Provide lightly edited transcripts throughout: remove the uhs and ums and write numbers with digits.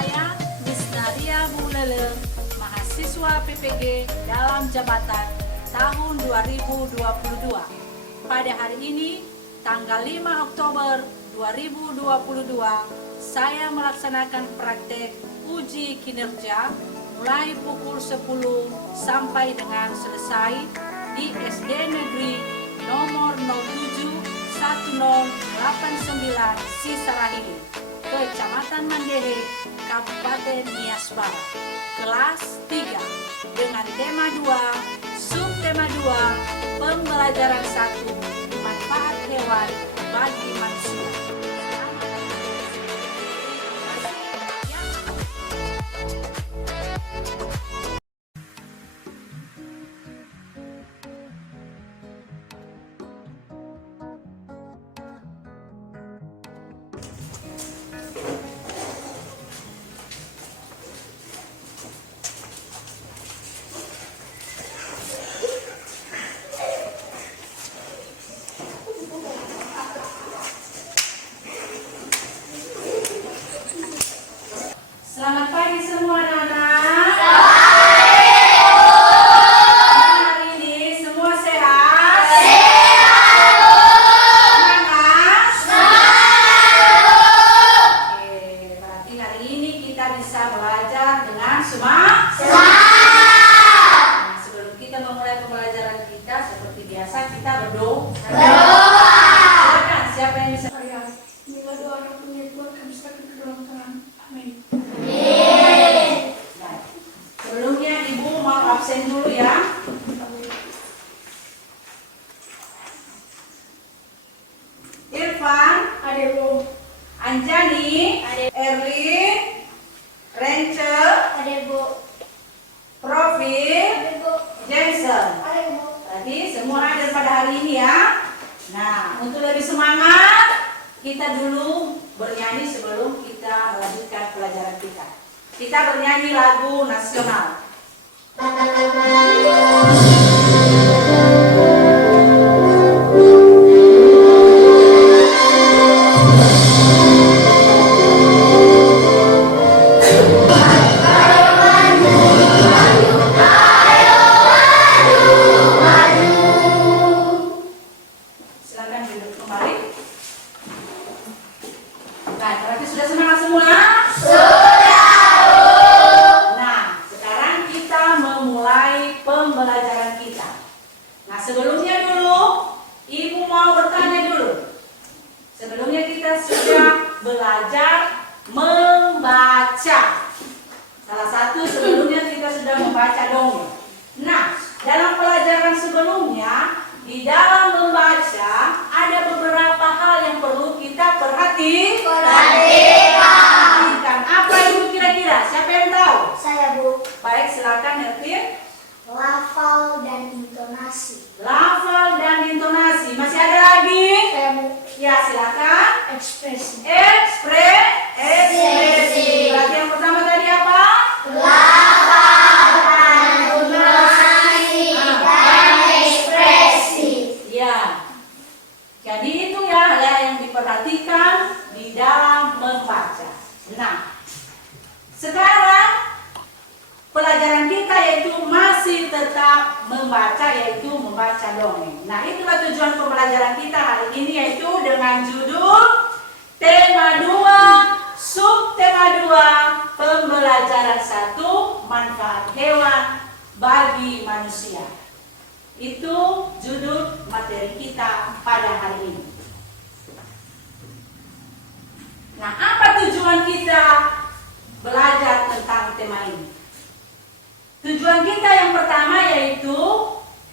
Saya Misnaria Bulele, mahasiswa PPG dalam jabatan tahun 2022. Pada hari ini, tanggal 5 Oktober 2022, saya melaksanakan praktek uji kinerja mulai pukul 10 sampai dengan selesai di SD Negeri nomor 071089 Sisarahili, Kecamatan Mandehe, Kabupaten Nias Barat, kelas 3 dengan tema 2, subtema 2, pembelajaran 1, manfaat hewan bagi manusia. Selamat pagi semua anak-anak. Hari ini semua sehat? Sehat. Semangat? Oke, berarti hari ini kita bisa belajar dengan semangat. Nah, sebelum kita memulai pembelajaran kita, seperti biasa kita berdoa. Silakan, siapa yang bisa? Bila doa anak punya Tuhan kami serahkan ke dalam tangan. Amin. Sebelumnya Ibu mau absen dulu ya. Irfan, Ada Bu. Anjani, Erlin, Rence, Ada Bu. Profil, Ada Bu. Jensen. Ada Bu. Tadi semua ada pada hari ini ya. Nah, untuk lebih semangat, kita dulu bernyanyi sebelum kita melanjutkan pelajaran kita. Kita bernyanyi lagu nasional. Silakan duduk kembali. Nah, berarti sudah semangat semua? Nah, sekarang kita memulai pembelajaran kita. Nah, sebelumnya dulu, Ibu mau bertanya dulu. Sebelumnya kita sudah belajar membaca. Salah satu sebelumnya kita sudah membaca dongeng. Nah, dalam pelajaran sebelumnya, di dalam membaca ada beberapa hal yang perlu kita perhatikan. Apa itu kira-kira? Siapa yang tahu? Saya Bu. Baik, silakan Ervin. Lafal dan intonasi. Lafal dan intonasi. Masih ada lagi? Saya Bu. Ya, silakan. Ekspresi. Ekspresi. Berarti yang pertama tadi apa? Lafal dan intonasi dan ekspresi. Ya. Jadi itu ya yang diperhatikan di dalam membaca. Nah, sekarang pelajaran kita yaitu masih tetap membaca, yaitu membaca dongeng. Nah, itulah tujuan pembelajaran kita hari ini, yaitu dengan judul tema 2, subtema 2, pembelajaran 1, manfaat hewan bagi manusia. Itu judul materi kita pada hari ini. Nah, apa tujuan kita belajar tentang tema ini? Tujuan kita yang pertama yaitu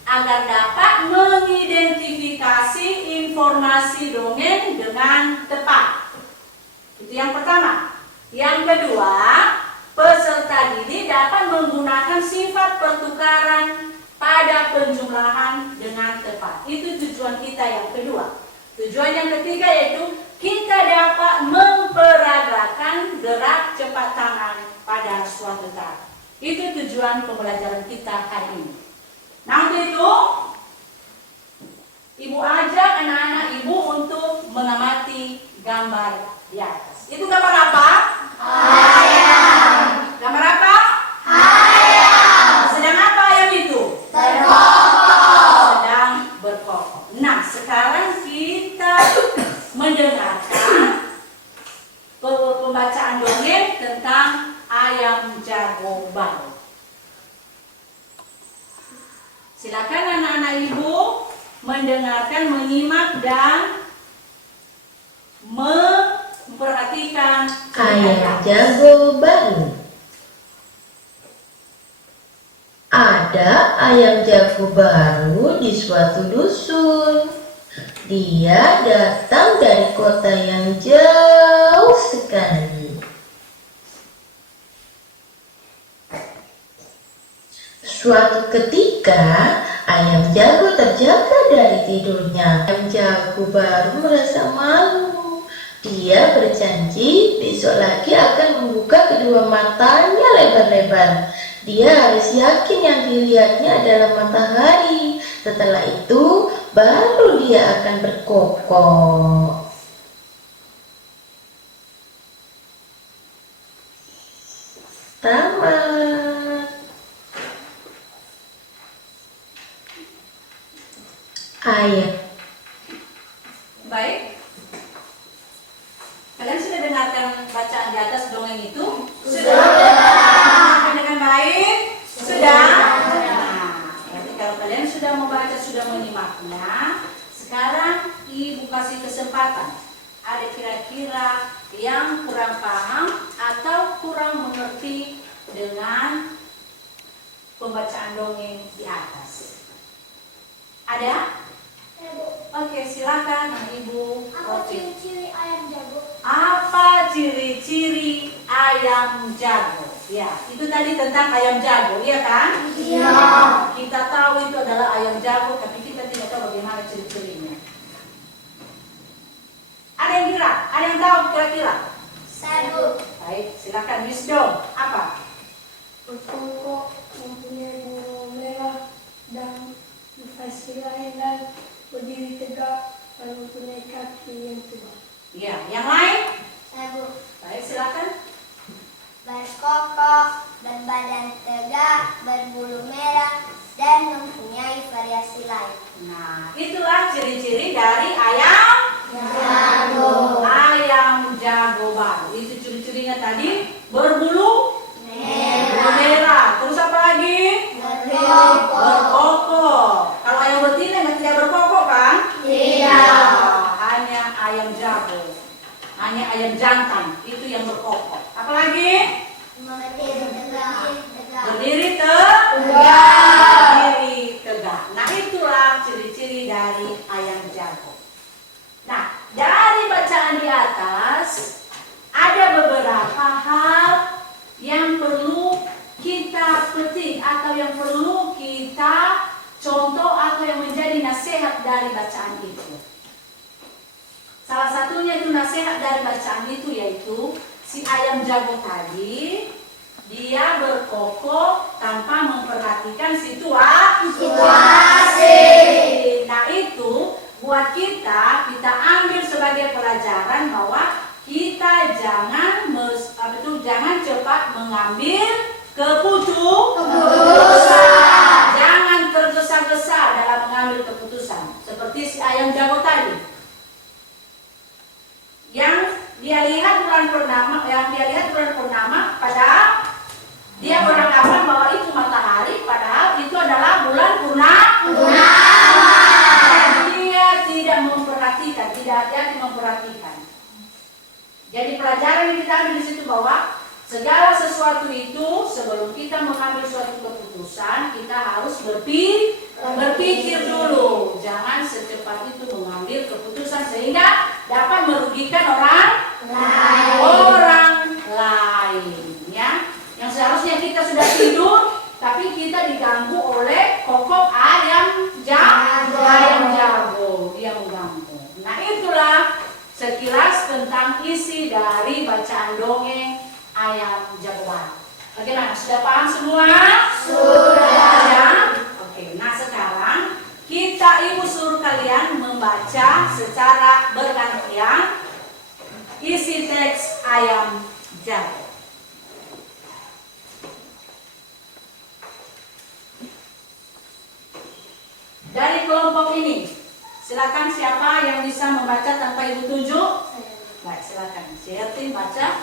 agar dapat mengidentifikasi informasi dongeng dengan tepat. Itu yang pertama. Yang kedua, peserta didik dapat menggunakan sifat pertukaran pada penjumlahan dengan tepat. Itu tujuan kita yang kedua. Tujuan yang ketiga yaitu kita dapat memperagakan gerak cepat tangan pada suatu kata. Itu tujuan pembelajaran kita hari ini. Nah, untuk itu Ibu ajak anak-anak Ibu untuk mengamati gambar di atas. Itu gambar apa? Ayam. ibu mendengarkan, menyimak dan memperhatikan Ayam jago baru. Ada ayam jago baru di suatu dusun. Dia datang dari kota yang jauh sekali. Suatu ketika, ayam jago terjaga dari tidurnya. Ayam jago baru merasa malu. Dia berjanji besok lagi akan membuka kedua matanya lebar-lebar. Dia harus yakin yang dilihatnya adalah matahari. Setelah itu, baru dia akan berkokok. Tamat. Ayam. Baik. Kalian sudah dengarkan bacaan di atas dongeng itu? Sudah. Dengarkan dengan baik? Sudah. Nah, berarti kalau kalian sudah membaca, sudah menyimaknya, sekarang ibu kasih kesempatan. Ada kira-kira yang kurang paham atau kurang mengerti dengan pembacaan dongeng di atas? Ada? Oke, silakan Ibu Apa Rofi. ciri-ciri ayam jago? Apa ciri-ciri ayam jago? Ya, itu tadi tentang ayam jago, iya kan? Iya. Kita tahu itu adalah ayam jago, tapi kita tidak tahu bagaimana ciri-cirinya. Ada yang kira? Ada yang tahu kira-kira? Saya, Bu. Baik, silakan Wisdom. Apa? Berkokok, mempunyai bulu merah dan berfasil lain dan berdiri tegak dan mempunyai kaki yang tebal. Ya, yang lain? Saya, Bu. Baik, silakan. Berkokok, berbadan tegak, berbulu merah, dan mempunyai variasi lain. Nah, itulah ciri-ciri dari ayam Jago. ayam jago baru. Itu ciri-cirinya tadi berbulu merah. Terus apa lagi? Berkokok. Berkokok. Kalau ayam betina nggak tidak berkokok kan? Tidak. Hanya ayam jago. Hanya ayam jantan itu yang berkokok. Apa lagi? Berdiri tegak. Berdiri berdiri tegak. Nah, itulah ciri-ciri dari ayam jago. Nah, dari bacaan di atas ada beberapa hal yang perlu kita petik atau yang perlu kita contoh atau yang menjadi nasihat dari bacaan itu. Salah satunya itu nasihat dari bacaan itu yaitu si ayam jago tadi dia berkokok tanpa memperhatikan situasi. Nah, itu buat kita ambil sebagai pelajaran bahwa kita jangan cepat mengambil keputusan. Jangan tergesa-gesa dalam mengambil keputusan. Seperti si ayam jago tadi. Yang dia lihat bulan purnama, padahal dia beranggapan bahwa itu matahari, padahal itu adalah bulan purnama. Dia tidak memperhatikan, tidak hati-hati memperhatikan. Jadi pelajaran yang kita ambil di situ bahwa segala sesuatu itu sebelum kita mengambil suatu keputusan kita harus berpikir dulu. Jangan secepat itu mengambil keputusan sehingga dapat merugikan orang lain. Ya, yang seharusnya kita sudah tidur tapi kita diganggu oleh kokok ayam jago. Dia mengganggu. Nah, itulah sekilas tentang isi dari bacaan dongeng ayam jago baru. Bagaimana? Sudah paham semua? Sudah. Ya? Oke, nah sekarang ibu suruh kalian membaca secara bergantian isi teks ayam jago. Dari kelompok ini, silakan siapa yang bisa membaca tanpa ibu tunjuk? Baik, silakan. Shertin baca.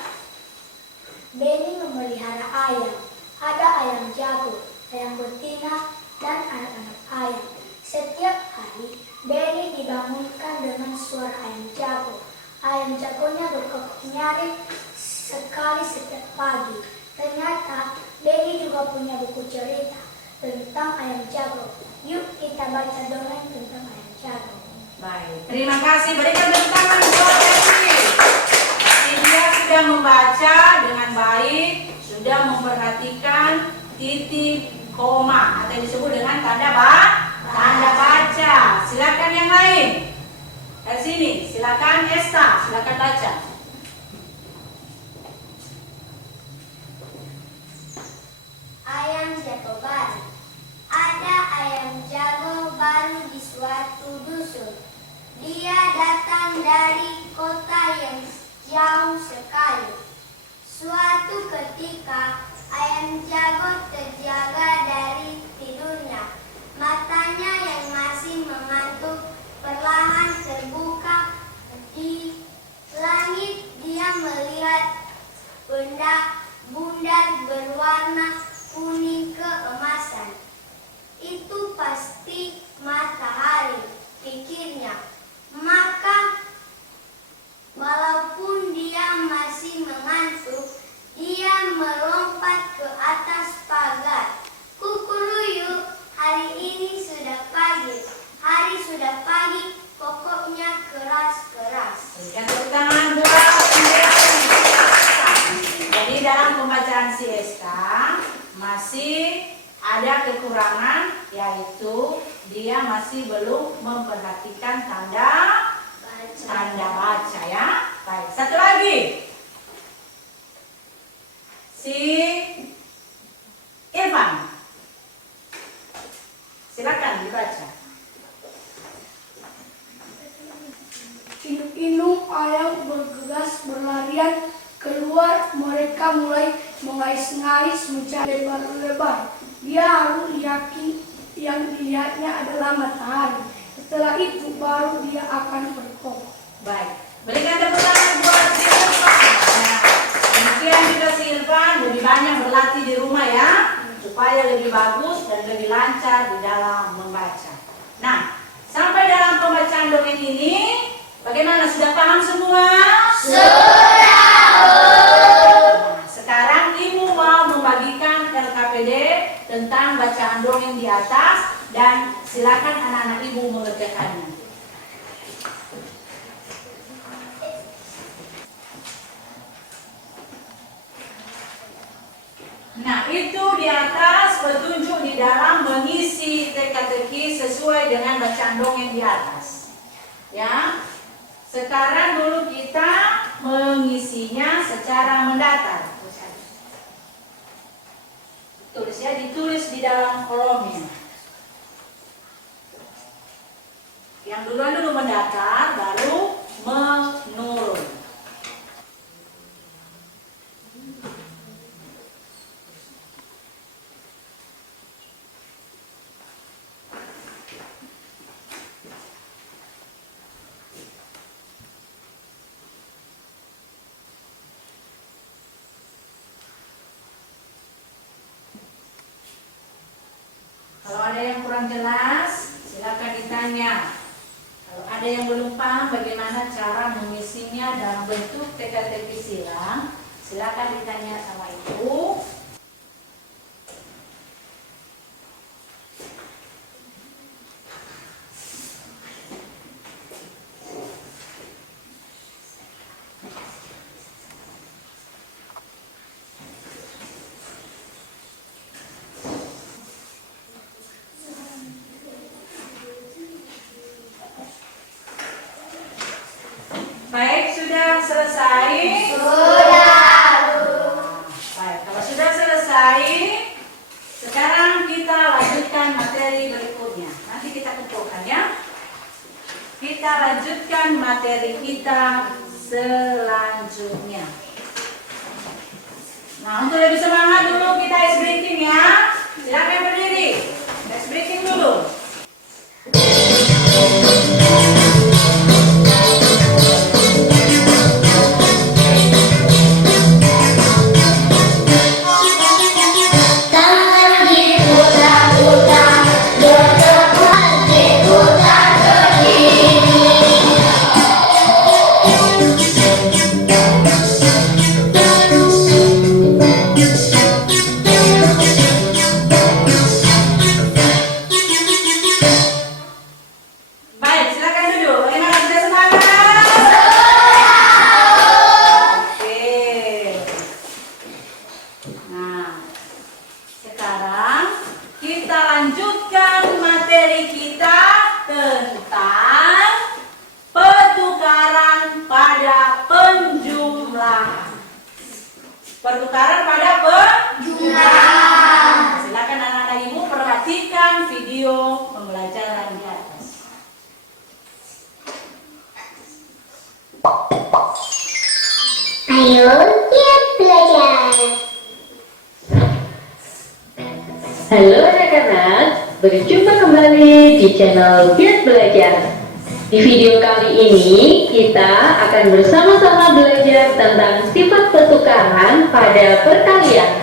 Benny memelihara ayam. Ada ayam jago, ayam betina, dan anak-anak ayam. Setiap hari, Benny dibangunkan dengan suara ayam jago. Ayam jagonya berkokok nyaring sekali setiap pagi. Ternyata, Benny juga punya buku cerita tentang ayam jago. Yuk kita baca dongeng tentang ayam jago. Baik, terima kasih. Berikan tepuk tangan buat Devi. Dia sudah membaca dengan baik, sudah memperhatikan titik koma atau disebut dengan tanda baca. Silakan yang lain. Dari sini, silakan Esta, silakan baca. Ayam jago baru. Ada ayam jago baru di suatu dusun. Dia datang dari kota yang jauh sekali. Suatu ketika, ayam jago terjaga dari tidurnya. Matanya yang masih mengantuk perlahan terbuka. Di langit dia melihat benda bundar berwarna kuning keemasan. Itu pasti matahari, pikirnya. Maka walaupun dia masih mengantuk, dia melompat ke atas pagar. Kukuruyuk, hari ini sudah pagi. Hari sudah pagi, pokoknya keras-keras. Berikan tepuk tangan buat Jadi dalam pembacaan si Esta masih ada kekurangan, yaitu dia masih belum memperhatikan tanda baca ya. Baik, satu lagi. Si Irfan. Silakan dibaca. Induk-induk ayam bergegas berlarian keluar. Mereka mulai mengais-ngais mencari lebar-lebar. Dia harus yakin yang dilihatnya adalah matahari. Setelah itu baru dia akan berkokok. Baik, berikan tepuk tangan buat si Irfan. Nah, demikian juga si Irfan lebih banyak berlatih di rumah ya, supaya lebih bagus dan lebih lancar di dalam membaca. Nah, sampai dalam pembacaan dongeng ini, bagaimana, sudah paham semua? Nah, sekarang Ibu mau membagikan LKPD tentang bacaan dongeng di atas, dan silakan anak-anak Ibu mengerjakannya. Nah, itu di atas petunjuk di dalam mengisi teka-teki sesuai dengan bacaan dongeng di atas. Ya. Sekarang dulu kita mengisinya secara mendatar. Tulis ya, ditulis di dalam kolomnya. Yang duluan dulu mendatar, baru menurun. Kalau ada yang kurang jelas, silakan ditanya. Kalau ada yang belum paham bagaimana cara mengisinya dalam bentuk teka-teki silang, silakan ditanya sama Ibu. Baik, sudah selesai? Baik, kalau sudah selesai, sekarang kita lanjutkan materi berikutnya. Nanti kita kumpulkan ya. Kita lanjutkan materi kita selanjutnya. Nah, untuk lebih semangat dulu kita ice breaking ya. Silakan berdiri. Ice breaking dulu. Tangan diputar-putar, berdebar pertukaran pada penjumlahan. Silakan anak-anak ibu perhatikan video pembelajaran di atas. Ayo kita belajar. Halo anak-anak, berjumpa kembali di channel Giat Belajar. Di video kali ini kita akan bersama-sama belajar tentang sifat pertukaran pada perkalian.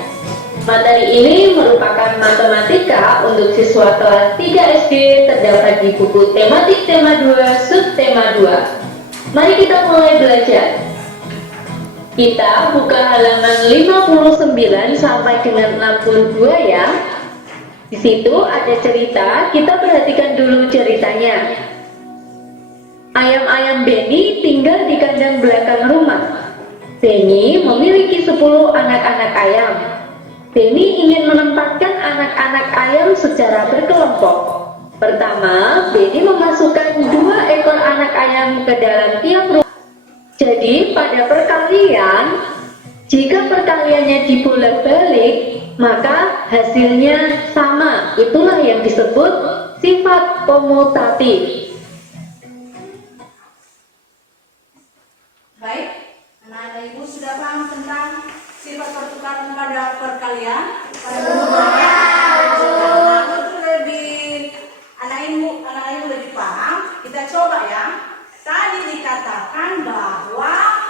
Materi ini merupakan matematika untuk siswa kelas 3 SD terdapat di buku tematik tema 2 subtema 2. Mari kita mulai belajar. Kita buka halaman 59 sampai dengan 62 ya. Di situ ada cerita, kita perhatikan dulu ceritanya. Ayam-ayam Benny tinggal di kandang belakang rumah. Benny memiliki 10 anak-anak ayam. Benny ingin menempatkan anak-anak ayam secara berkelompok. Pertama, Benny memasukkan 2 ekor anak ayam ke dalam tiap rumah. Jadi pada perkalian, jika perkaliannya dibolak-balik, maka hasilnya sama. Itulah yang disebut sifat komutatif. Baik, anak-anak ibu sudah paham tentang sifat pertukaran pada perkalian? Pada penjumlahan? Nah, untuk lebih anak ibu lebih paham, kita coba ya. Tadi dikatakan bahwa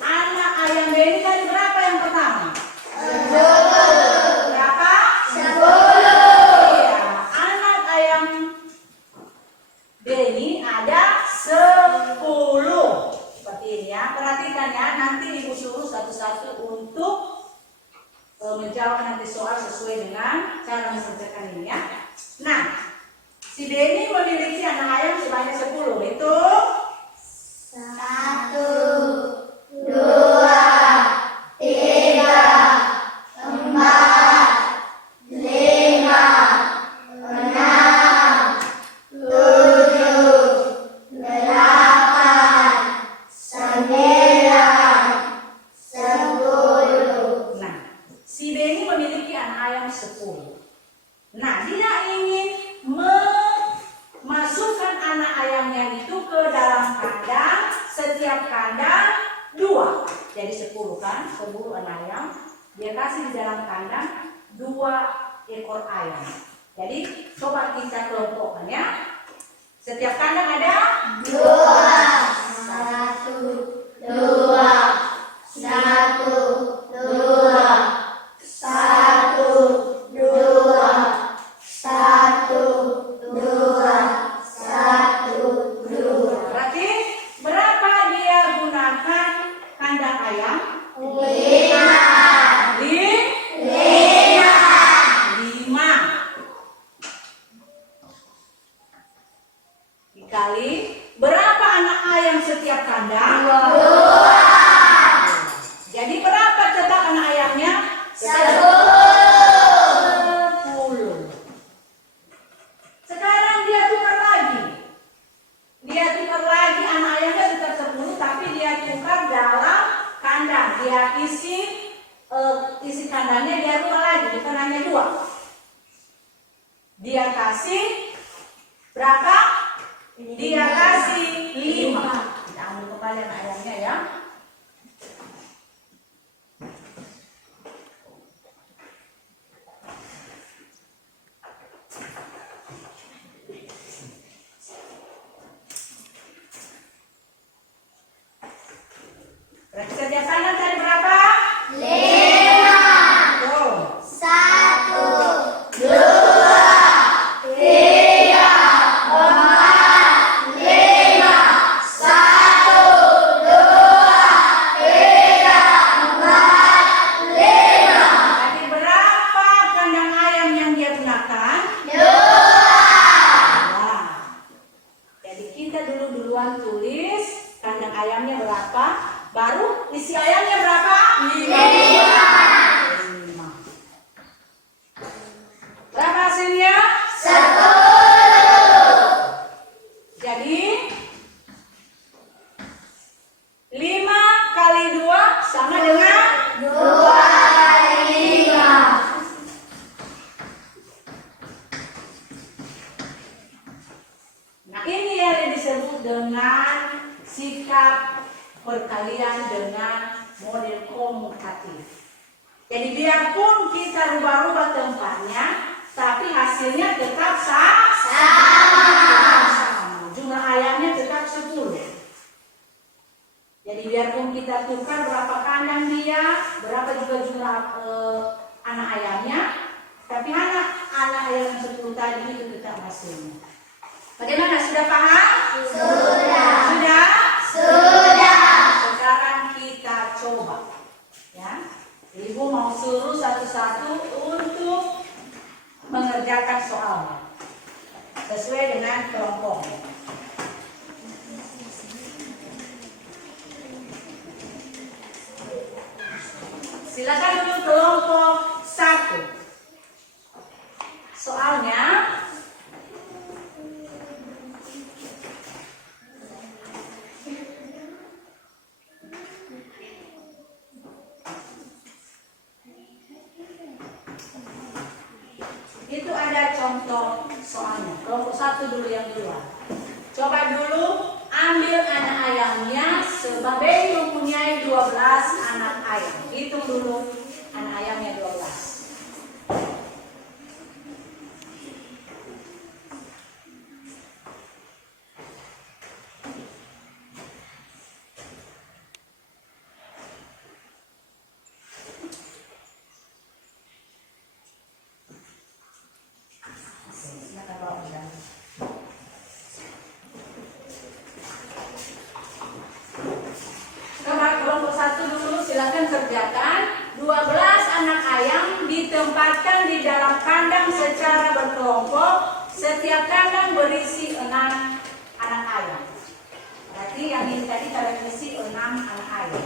anak ayam Benny tadi berapa yang pertama? 10. Berapa? 10. Iya, anak ayam Benny ada 10. Seperti ini ya. Perhatikan ya, nanti ibu suruh satu-satu untuk menjawab nanti soal sesuai dengan cara mengerjakan ini ya. Nah, si Benny memiliki anak ayam sebanyak 10. Itu 1, 2, 3, 4, 5, 6, 7, 8, 9, 10. nah, si Benny memiliki anak ayam 10. Nah, dia ingin memasukkan anak ayamnya itu ke dalam kandang, setiap kandang 2. Jadi 10 kan, 10 anak ayam. Dia kasih di dalam kandang 2 ekor ayam. Jadi coba kita kelompokkan ya. Setiap kandang ada 2, 1, 2, 1, 2, 1, 2, 1, 2, 1, 2. berarti berapa dia gunakan kandang ayam? 5, 5 dikali berapa anak ayam setiap kandang? 2, Jadi berapa cetak anak ayamnya? 10. 10. Sekarang dia tukar lagi. Dia tukar lagi anak ayamnya tetap 10, tapi dia tukar dalam kandang. Dia isi kandangnya, dia tukar lagi, bukan hanya 2. Dia kasih berapa? Dia kasih 5. Kita ambil kembali anak ayamnya ya. Berarti setiap kandang tadi berapa? 5, Tuh. 1, 2, 3, 4, 5, 1, 2, Jadi biarpun kita rubah-rubah tempatnya, tapi hasilnya tetap sama. Jumlah ayamnya tetap 10. Jadi biarpun kita tukar berapa kandang dia, berapa juga jumlah anak ayamnya, tapi anak ayam yang 10 tadi itu tetap hasilnya. Bagaimana? Sudah paham? Sudah? Sekarang kita coba. Ya. Ibu mau suruh satu-satu untuk mengerjakan soalnya sesuai dengan kelompok. Silakan untuk kelompok 1. Soalnya itu ada contoh soalnya. Kelompok 1 dulu yang duluan. Coba dulu ambil anak ayamnya sebagai mempunyai 12 anak ayam. Hitung dulu anak ayamnya 12. Coba kelompok 1 dulu silakan kerjakan. 12 anak ayam ditempatkan di dalam kandang secara berkelompok. Setiap kandang berisi 6 anak ayam. Berarti yang ini tadi kita berisi 6 anak ayam.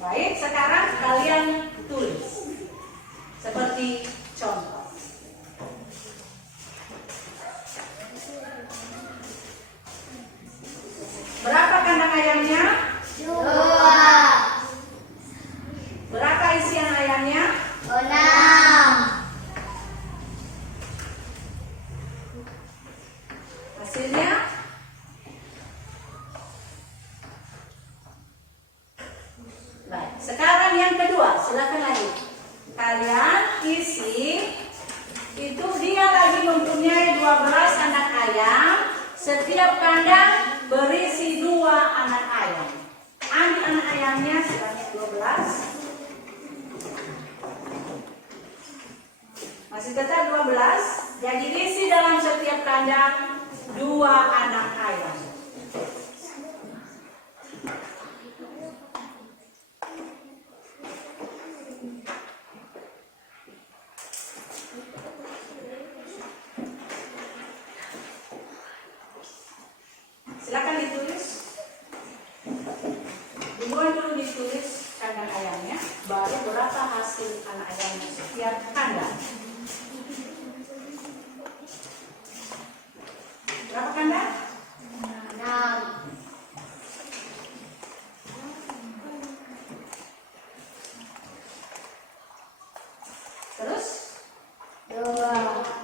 Baik, sekarang kalian tulis seperti contoh. Berapa kandang ayamnya? 2. Berapa isian ayamnya? 6. Hasilnya? Baik, sekarang yang kedua, silakan lagi. Kalian isi, itu dia lagi mempunyai 12 anak ayam. Setiap kandang berisi 2 anak ayam. Ambil anak ayamnya sebanyak 12. Masih tetap 12. Jadi isi dalam setiap kandang 2 anak ayam. Silakan ditulis. Duluan dulu ditulis kandang ayamnya, baru berapa hasil anak ayamnya setiap kandang. Berapa kandang? 6. Terus 2.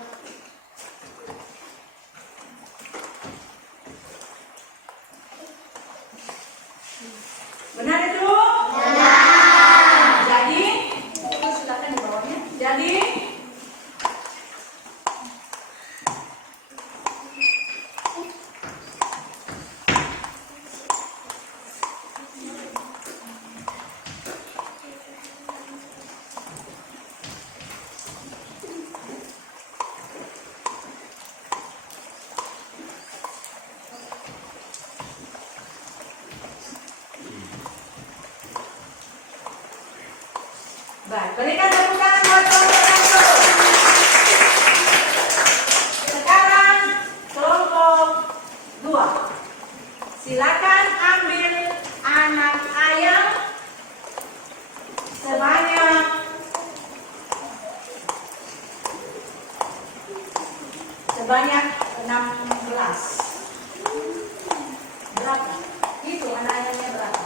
benar itu? Benar. Jadi, itu silakan di bawahnya. Jadi, baik, berikan tepuk tangan buat kelompok 1. Sekarang kelompok 2. Silakan ambil anak ayam sebanyak 16. Berapa? Itu anak ayamnya berapa?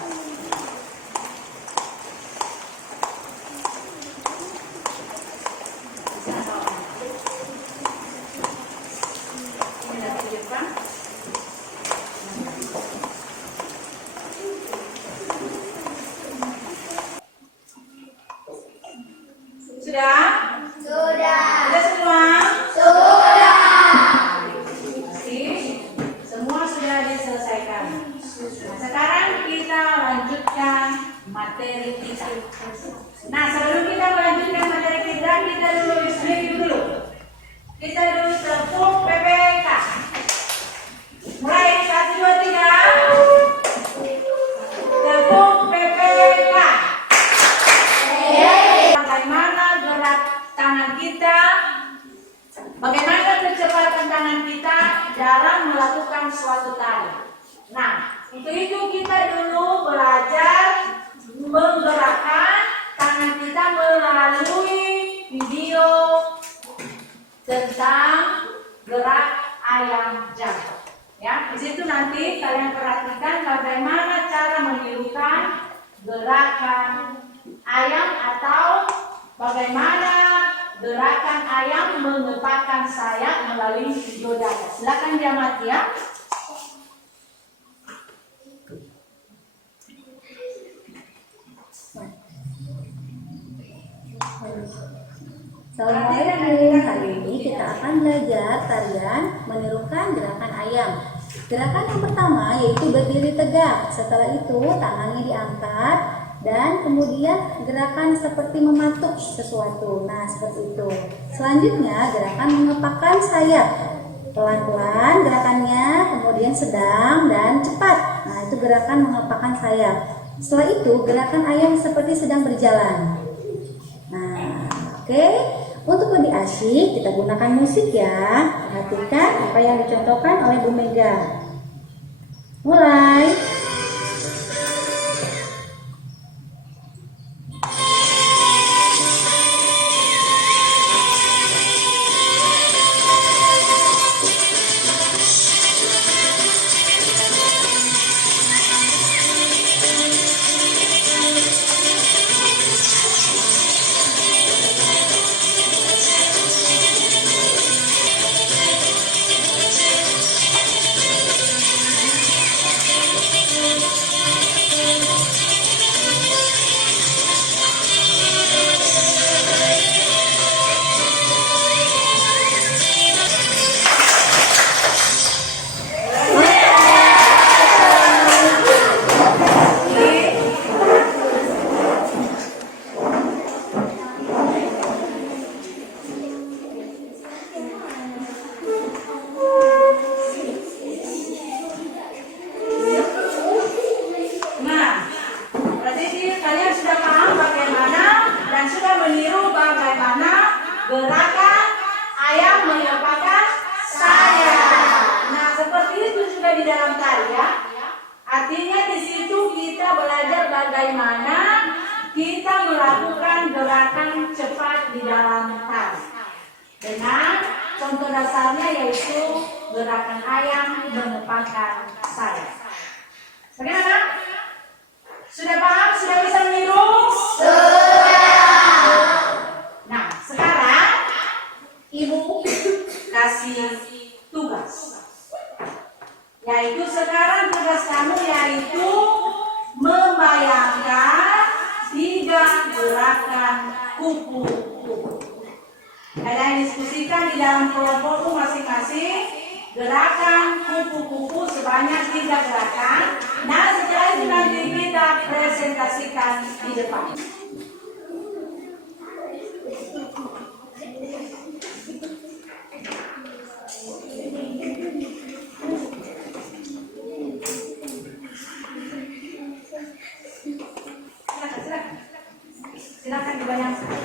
tangan kita, bagaimana kecepatan tangan kita dalam melakukan suatu tari. Nah, untuk itu kita dulu belajar menggerakkan tangan kita melalui video tentang gerak ayam jago. Ya, di situ nanti kalian perhatikan bagaimana cara menirukan gerakan ayam atau bagaimana gerakan ayam mengepakkan sayap melalui video dada. Silakan diamati ya. Assalamualaikum, hari ini kita akan belajar tarian menirukan gerakan ayam. Gerakan yang pertama yaitu berdiri tegak, setelah itu tangannya diangkat dan kemudian gerakan seperti mematuk sesuatu. Nah, seperti itu. Selanjutnya gerakan mengepakkan sayap. Pelan-pelan gerakannya, kemudian sedang dan cepat. Nah, itu gerakan mengepakkan sayap. Setelah itu gerakan ayam seperti sedang berjalan. Nah, oke. Untuk lebih asyik, kita gunakan musik ya. Perhatikan apa yang dicontohkan oleh Bu Mega. Mulai. gerakan ayam mengepakkan sayap. Nah, seperti itu juga di dalam tari ya. Artinya di situ kita belajar bagaimana kita melakukan gerakan cepat di dalam tari. Dengan contoh dasarnya yaitu gerakan ayam mengepakkan sayap. Bagaimana? Sudah paham? Sudah bisa meniru? Nah, sekarang Ibu kasih tugas. Yaitu sekarang tugas kamu yaitu membayangkan 3 gerakan kupu-kupu. Kalian diskusikan di dalam kelompokmu masing-masing gerakan kupu-kupu sebanyak 3 gerakan. Nah, setelah itu nanti kita presentasikan di depan. Silakan dibayangkan.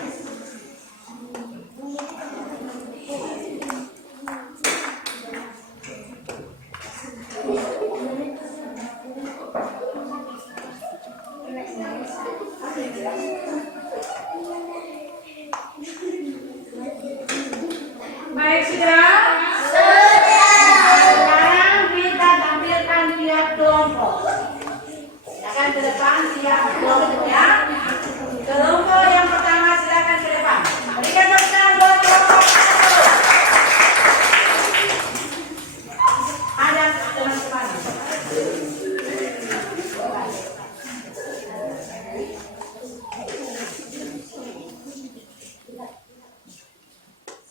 Baik, sudah? Sekarang kita tampilkan tiap kelompok. Silakan ke depan tiap kelompok ya. Kelompok yang pertama silakan ke depan. Berikan tepuk tangan buat kelompok satu. Ada teman-teman.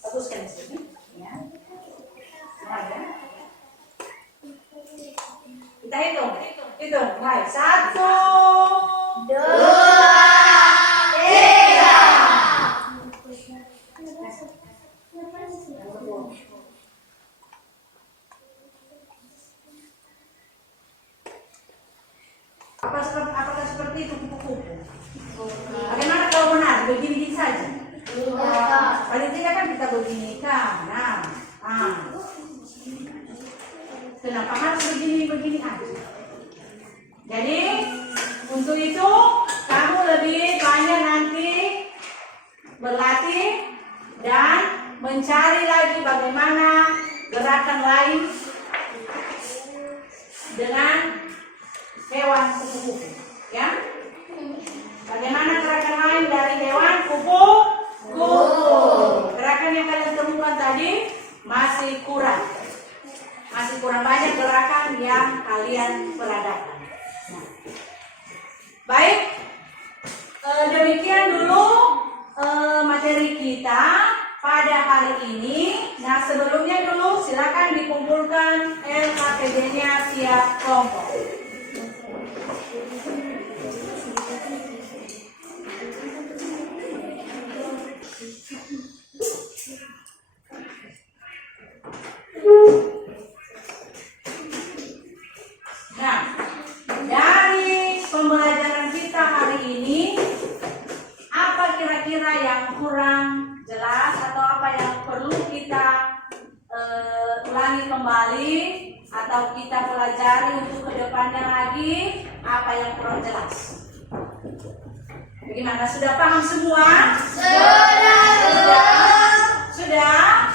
Baguskan di sini. Ya. Ada. Kita hitung. Hitung. Baik. 1, 2. Apakah seperti itu kupu-kupu? Bagaimana kalau benar? Begini-gini saja? kita begini kanan. Kenapa harus begini aja? Jadi untuk itu kamu lebih banyak nanti berlatih dan mencari lagi bagaimana gerakan lain dengan hewan kupu-kupu, ya. Bagaimana gerakan lain dari hewan kupu-kupu? Gerakan yang kalian temukan tadi masih kurang banyak gerakan yang kalian peradakan. Nah, baik, demikian dulu materi kita pada hari ini. Nah, sebelumnya dulu silakan dikumpulkan LKPD-nya tiap kelompok. Nah, dari pembelajaran kita hari ini, apa kira-kira yang kurang jelas atau apa yang perlu kita ulangi kembali atau kita pelajari untuk kedepannya lagi, apa yang kurang jelas? Bagaimana? Sudah paham semua? Sudah.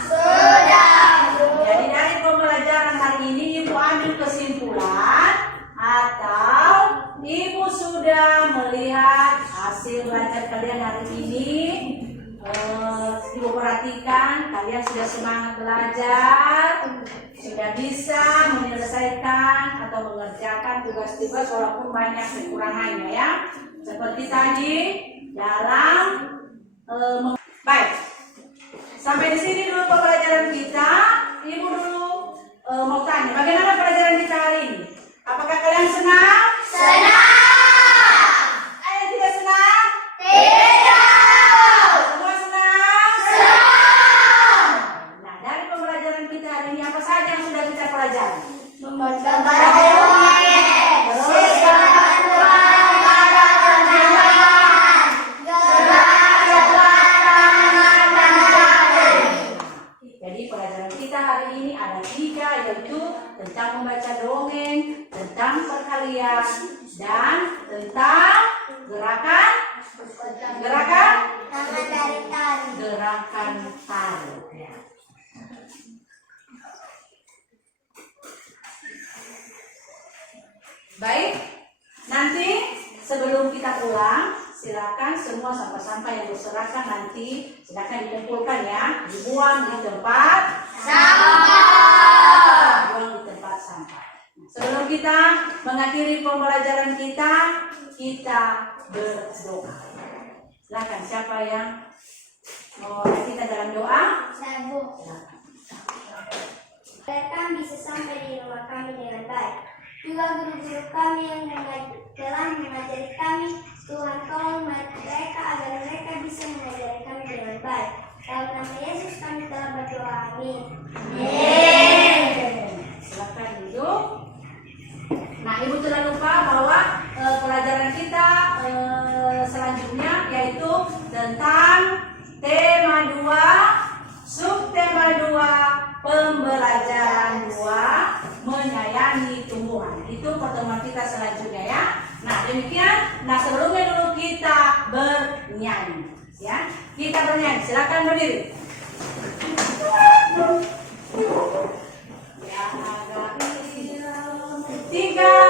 Jadi dari pembelajaran hari ini Ibu ambil kesimpulan atau Ibu sudah melihat hasil belajar kalian hari ini. Ibu perhatikan kalian sudah semangat belajar, sudah bisa menyelesaikan atau mengerjakan tugas-tugas walaupun banyak kekurangannya, ya. Seperti tadi dalam baik. Sampai di sini dulu pembelajaran kita. Ibu dulu mau tanya, bagaimana pelajaran kita hari ini? Apakah kalian senang? Ada yang tidak senang? Semua senang? Nah, dari pembelajaran kita hari ini apa saja yang sudah kita pelajari? Jadi pelajaran kita hari ini ada 3, yaitu tentang membaca dongeng, tentang perkalian, dan tentang gerakan tari. Ya. Baik, nanti sebelum kita pulang, silakan semua sampah-sampah yang berserakan nanti silakan dikumpulkan, ya, dibuang di tempat sampah. Sebelum kita mengakhiri pembelajaran kita berdoa. Silakan, siapa yang mau kita dalam doa? Agar kami bisa sampai di rumah kami dengan baik. Juga guru-guru kami yang telah mengajari kami, Tuhan tolong mereka agar mereka bisa mengajari kami dengan baik. Dalam nama Yesus kami telah berdoa. Amin. Silakan duduk. Nah, Ibu telah lupa bahwa pelajaran kita selanjutnya yaitu tentang tema 2, subtema 2, pembelajaran 2, menyayangi tumbuhan. Itu pertemuan kita selanjutnya, ya. Nah, demikian. Nah, sebelumnya dulu kita bernyanyi, ya. Kita bernyanyi. Silakan berdiri. Ya, agak 3